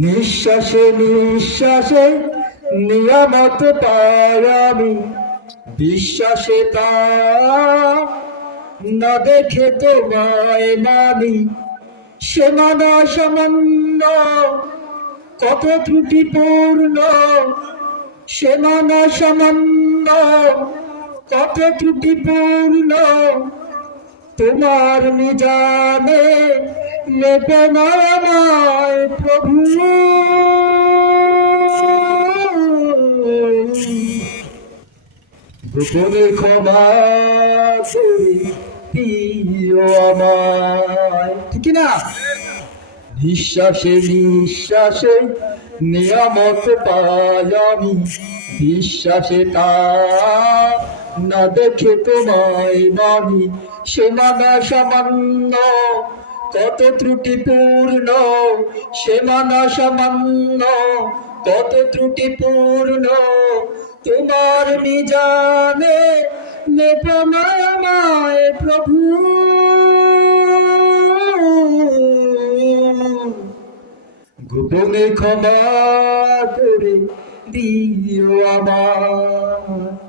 নিঃশ্বাসে নিঃশ্বাসে নিয়ামত পাই আমি। বিশ্বাসে তা না দেখে তোমায় মানি সে মানা সামান্য কত ত্রুটিপূর্ণ। সে মানা সামান্য কত ত্রুটিপূর্ণ। তোমার নিজানে নেবে না আমায় প্রভু। গোপনে ক্ষমা আমায়। ঠিক না নিঃশ্বাসে নিঃশ্বাসে নিয়ামত পাই আমি। বিশ্বাসে তা না দেখে তোমায় মানি। সে মানা সামান্য কত ত্রুটিপূর্ণ, সে মানা সামান্য। কত ত্রুটিপূর্ণ, তোমার নিজানে নেবে না আমায় প্রভু। গোপনে ক্ষমা করে দিও আমার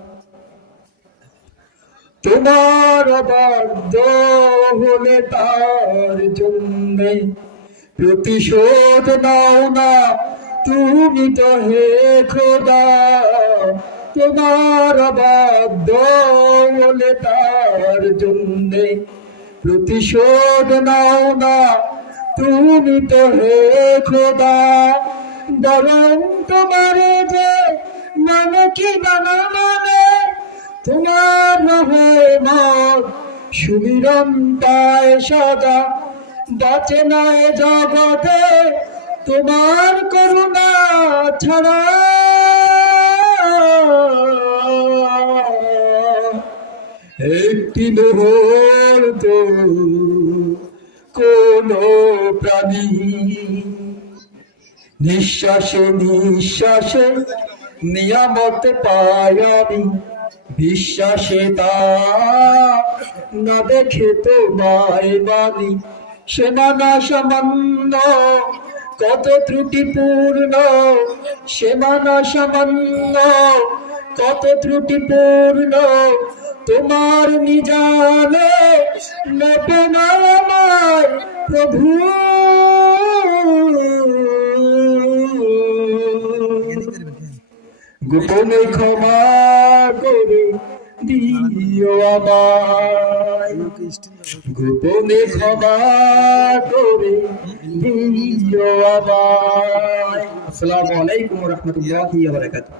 তোমার বাধ্য হলে তার জন্য প্রতিশোধ নাও না। তুমি তো হে খোদা, তোমার বাধ্য হলে তার জন্য প্রতিশোধ নাও না। তুমি তো হে খোদা, বরং তোমার যে মানে কি নানা মানে তোমার বাঁচে নয় জগতে তোমার করুণা ছাড়া। একটি মুহূর্ত কোন প্রাণী। নিঃশ্বাসে নিঃশ্বাসে নিয়ামত পাই আমি। বিশ্বাসে তা না দেখে তোমায় মানি সে মানা সামান্য, কত ত্রুটিপূর্ণ। সে মানা সামান্য, কত ত্রুটিপূর্ণ। তোমার নিজানে নেবে না প্রভু। গোপনে ক্ষমা করে দিও গোপনে ক্ষমা করে দিও আমায়। আসসালামু আলাইকুম রহমতুল্লাহি ওয়া বারাকাতুহু।